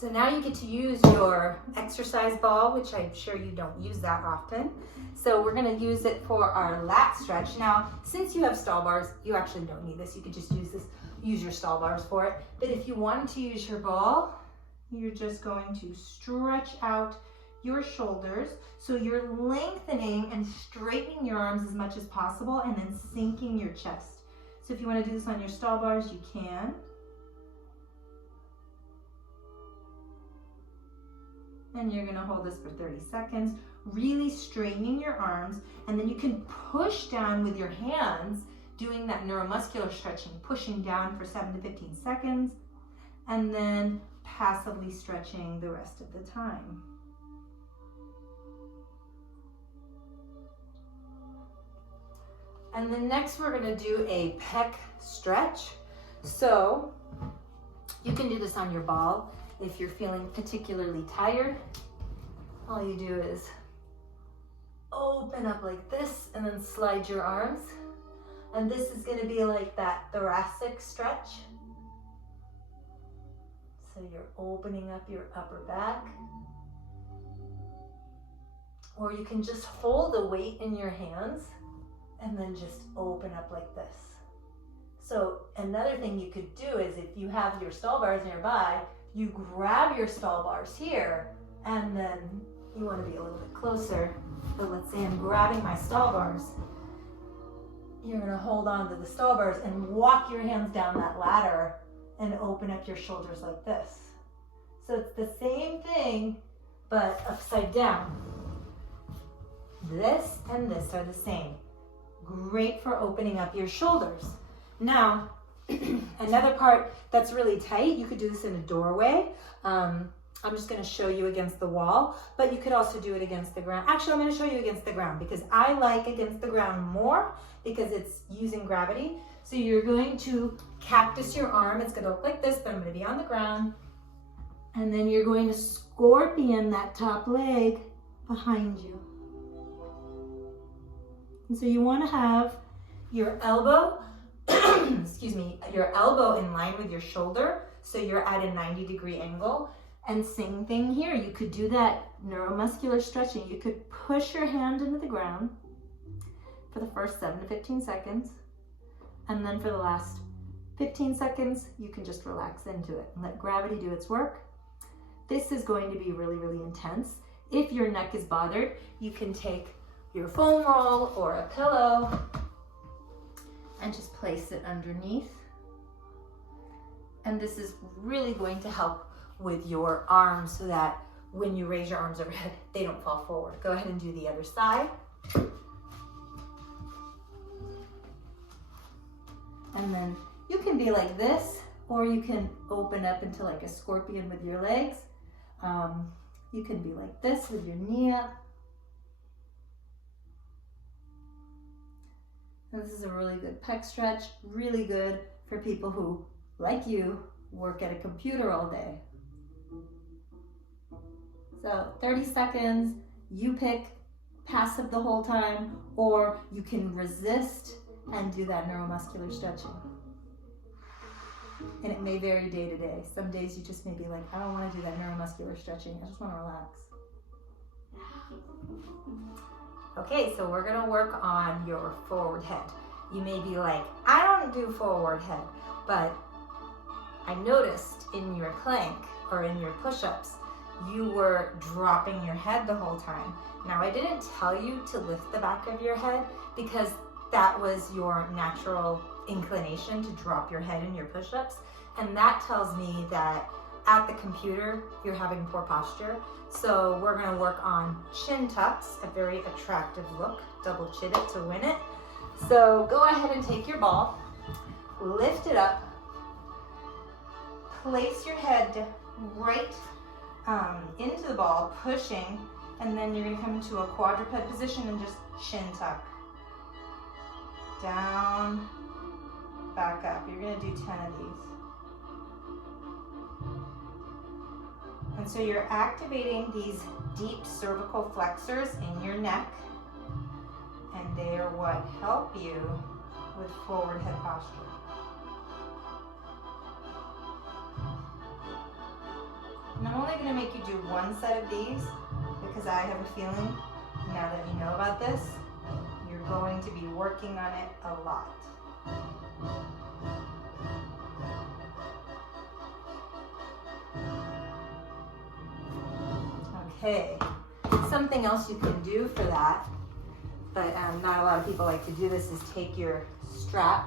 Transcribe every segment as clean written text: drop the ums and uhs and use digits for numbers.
So now you get to use your exercise ball, which I'm sure you don't use that often. So we're gonna use it for our lat stretch. Now, since you have stall bars, you actually don't need this. You could just use your stall bars for it. But if you wanted to use your ball, you're just going to stretch out your shoulders. So you're lengthening and straightening your arms as much as possible and then sinking your chest. So if you wanna do this on your stall bars, you can. And you're gonna hold this for 30 seconds, really straightening your arms, and then you can push down with your hands, doing that neuromuscular stretching, pushing down for 7 to 15 seconds, and then passively stretching the rest of the time. And then next we're gonna do a pec stretch. So you can do this on your ball. If you're feeling particularly tired, all you do is open up like this and then slide your arms. And this is gonna be like that thoracic stretch. So you're opening up your upper back. Or you can just hold the weight in your hands and then just open up like this. So another thing you could do is if you have your stall bars nearby, you grab your stall bars here, and then you want to be a little bit closer. But let's say I'm grabbing my stall bars. You're going to hold on to the stall bars and walk your hands down that ladder and open up your shoulders like this. So it's the same thing, but upside down. This and this are the same. Great for opening up your shoulders. Now, another part that's really tight, you could do this in a doorway. I'm just gonna show you against the wall, but you could also do it against the ground. Actually, I'm gonna show you against the ground because I like against the ground more because it's using gravity. So you're going to cactus your arm. It's gonna look like this, but I'm gonna be on the ground. And then you're going to scorpion that top leg behind you. And so you wanna have your elbow, excuse me, your elbow in line with your shoulder. So you're at a 90-degree angle. And same thing here. You could do that neuromuscular stretching. You could push your hand into the ground for the first 7 to 15 seconds. And then for the last 15 seconds, you can just relax into it and let gravity do its work. This is going to be really, really intense. If your neck is bothered, you can take your foam roll or a pillow and just place it underneath. And this is really going to help with your arms so that when you raise your arms overhead, they don't fall forward. Go ahead and do the other side. And then you can be like this, or you can open up into like a scorpion with your legs. You can be like this with your knee up. And this is a really good pec stretch, really good for people who, like you, work at a computer all day. So 30 seconds, you pick passive the whole time, or you can resist and do that neuromuscular stretching. And it may vary day to day. Some days you just may be like, I don't want to do that neuromuscular stretching. I just want to relax. Okay, so we're gonna work on your forward head. You may be like, I don't do forward head, but I noticed in your plank or in your push-ups, you were dropping your head the whole time. Now, I didn't tell you to lift the back of your head because that was your natural inclination to drop your head in your push-ups. And that tells me that at the computer, you're having poor posture. So we're gonna work on chin tucks, a very attractive look, double chin it to win it. So go ahead and take your ball, lift it up, place your head right into the ball, pushing, and then you're gonna come into a quadruped position and just chin tuck. Down, back up. You're gonna do 10 of these. And so you're activating these deep cervical flexors in your neck, and they are what help you with forward head posture. And I'm gonna make you do one set of these because I have a feeling now that you know about this, you're going to be working on it a lot. Okay, something else you can do for that, but not a lot of people like to do this, is take your strap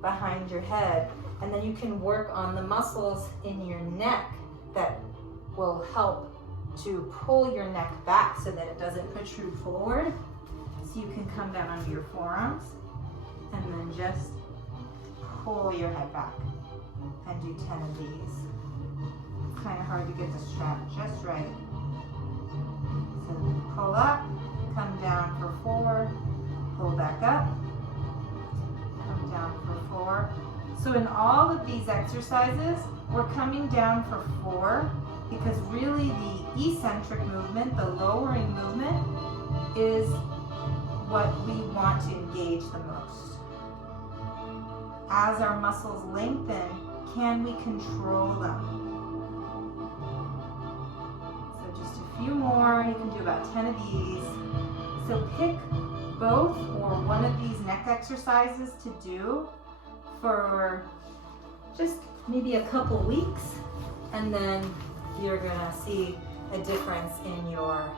behind your head, and then you can work on the muscles in your neck that will help to pull your neck back so that it doesn't protrude forward. So you can come down onto your forearms and then just pull your head back and do 10 of these. It's kind of hard to get the strap just right. So pull up, come down for 4, pull back up, come down for 4. So in all of these exercises, we're coming down for 4 because really the eccentric movement, the lowering movement, is what we want to engage the most. As our muscles lengthen, can we control them? So just a few more, you can do about 10 of these. So pick both or one of these neck exercises to do for just maybe a couple weeks, and then you're gonna see a difference in your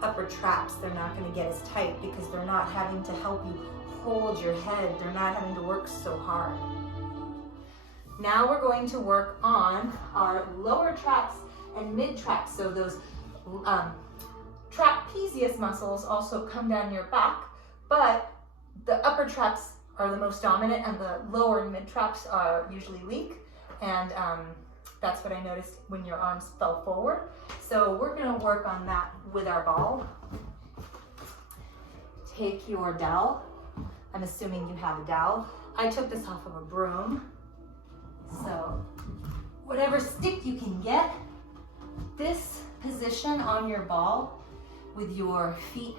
upper traps. They're not gonna get as tight because they're not having to help you hold your head. They're not having to work so hard. Now we're going to work on our lower traps and mid traps. So those trapezius muscles also come down your back, but the upper traps are the most dominant and the lower and mid traps are usually weak. And that's what I noticed when your arms fell forward. So we're gonna work on that with our ball. Take your dowel. I'm assuming you have a dowel. I took this off of a broom. So whatever stick you can get, this position on your ball with your feet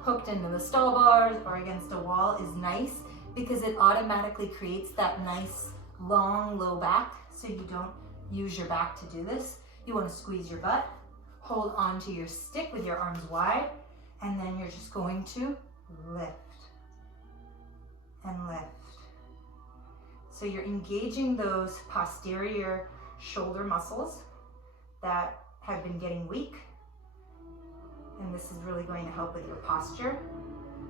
hooked into the stall bars or against a wall is nice because it automatically creates that nice long low back, so you don't use your back to do this. You want to squeeze your butt, hold onto your stick with your arms wide, and then you're just going to lift and lift. So you're engaging those posterior shoulder muscles that have been getting weak, and this is really going to help with your posture.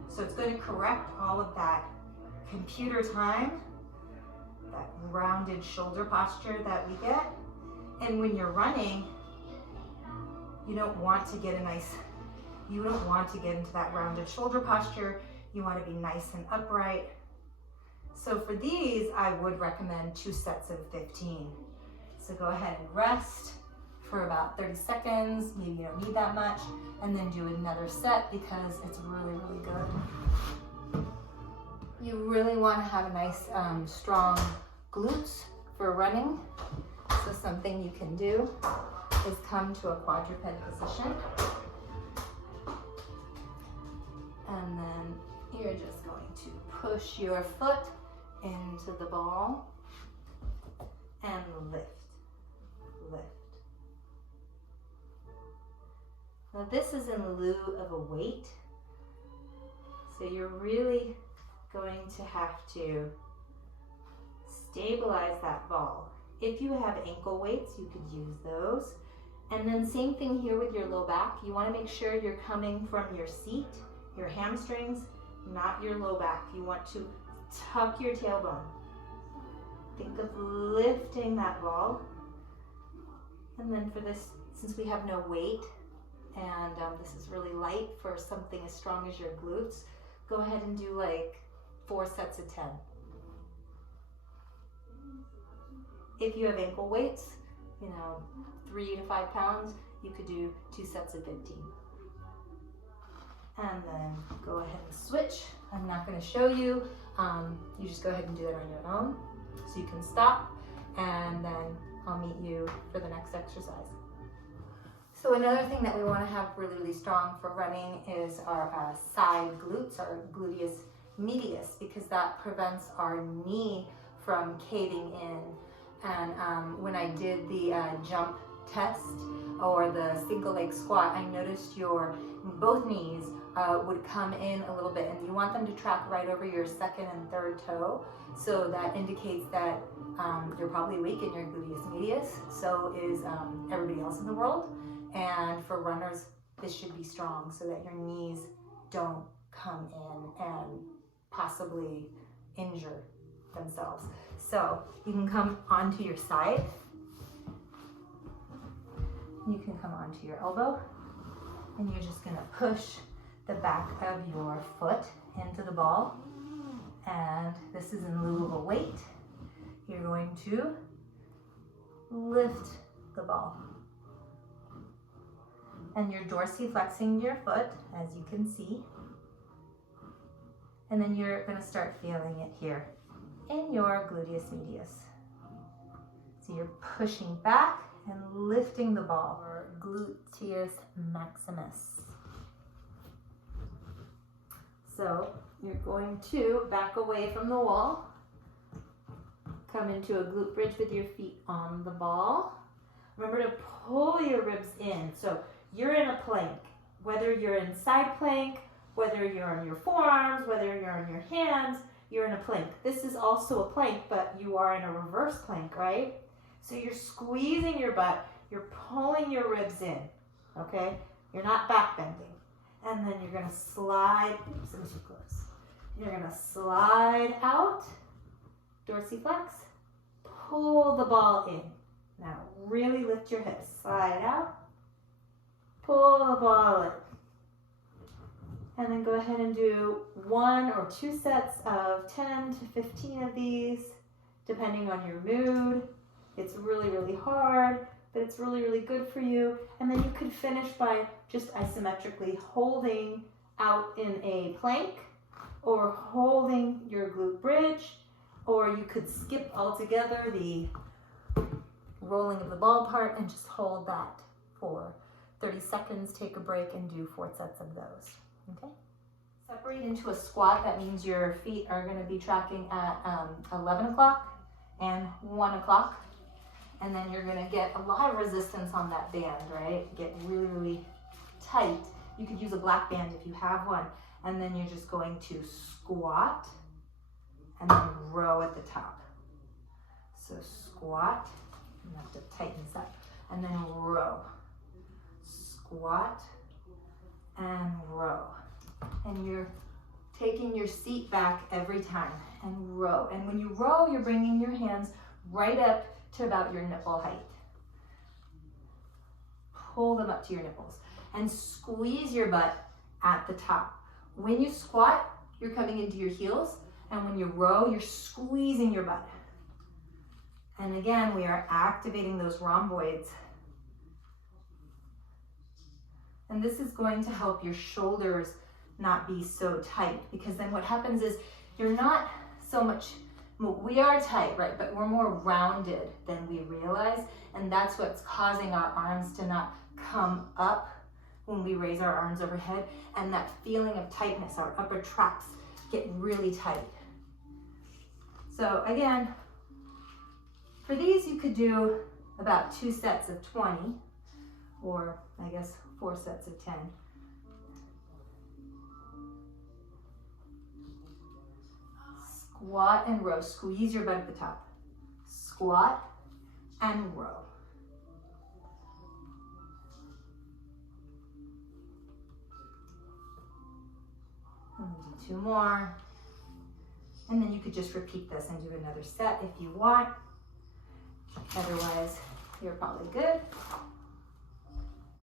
So it's going to correct all of that computer time, that rounded shoulder posture that we get. And when you're running, you don't want to get into that rounded shoulder posture. You want to be nice and upright. So for these, I would recommend 2 sets of 15. So go ahead and rest for about 30 seconds. Maybe you don't need that much. And then do another set because it's really, really good. You really want to have a nice strong glutes for running. So something you can do is come to a quadruped position. And then you're just going to push your foot into the ball and lift, lift. Now this is in lieu of a weight. So you're really going to have to stabilize that ball. If you have ankle weights, you could use those. And then same thing here with your low back. You want to make sure you're coming from your seat, your hamstrings, not your low back. You want to tuck your tailbone. Think of lifting that ball. And then for this, since we have no weight, and this is really light for something as strong as your glutes, go ahead and do like 4 sets of 10. If you have ankle weights, 3 to 5 pounds, you could do 2 sets of 15. And then go ahead and switch. I'm not going to show you. You just go ahead and do it on your own. So you can stop, and then I'll meet you for the next exercise. So another thing that we want to have really, really strong for running is our side glutes, our gluteus medius, because that prevents our knee from caving in And when I did the jump test or the single leg squat, I noticed your both knees would come in a little bit, and you want them to track right over your second and third toe. So that indicates that you're probably weak in your gluteus medius. So is everybody else in the world. And for runners, this should be strong so that your knees don't come in and possibly injure themselves. So you can come onto your side. You can come onto your elbow, and you're just gonna push the back of your foot into the ball. And this is in lieu of a weight. You're going to lift the ball. And you're dorsiflexing your foot, as you can see. And then you're gonna start feeling it here in your gluteus medius. So you're pushing back and lifting the ball, or gluteus maximus. So you're going to back away from the wall, come into a glute bridge with your feet on the ball. Remember to pull your ribs in. So you're in a plank, whether you're in side plank, whether you're on your forearms, whether you're on your hands, you're in a plank. This is also a plank, but you are in a reverse plank, right? So you're squeezing your butt, you're pulling your ribs in, okay? You're not back bending. And then you're gonna slide, oops, I'm too close. You're gonna slide out, dorsiflex, pull the ball in. Now really lift your hips, slide out, pull the ball in. And then go ahead and do 1 or 2 sets of 10 to 15 of these, depending on your mood. It's really, really hard, but it's really, really good for you. And then you could finish by just isometrically holding out in a plank, or holding your glute bridge, or you could skip altogether the rolling of the ball part and just hold that for 30 seconds, take a break, and do 4 sets of those, okay? Separate into a squat. That means your feet are gonna be tracking at 11 o'clock and 1 o'clock. And then you're gonna get a lot of resistance on that band, right? Get really, really tight. You could use a black band if you have one. And then you're just going to squat and then row at the top. So squat, you have to tighten this up, and then row. Squat and row. And you're taking your seat back every time and row. And when you row, you're bringing your hands right up to about your nipple height. Pull them up to your nipples and squeeze your butt at the top. When you squat, you're coming into your heels, and when you row, you're squeezing your butt. And again, we are activating those rhomboids. And this is going to help your shoulders not be so tight, because then what happens is you're not so much, we are tight, right? But we're more rounded than we realize. And that's what's causing our arms to not come up when we raise our arms overhead. And that feeling of tightness, our upper traps get really tight. So again, for these, you could do about 2 sets of 20, or I guess 4 sets of 10. Squat and row. Squeeze your butt at the top. Squat and row. And we'll do 2 more. And then you could just repeat this and do another set if you want. Otherwise, you're probably good.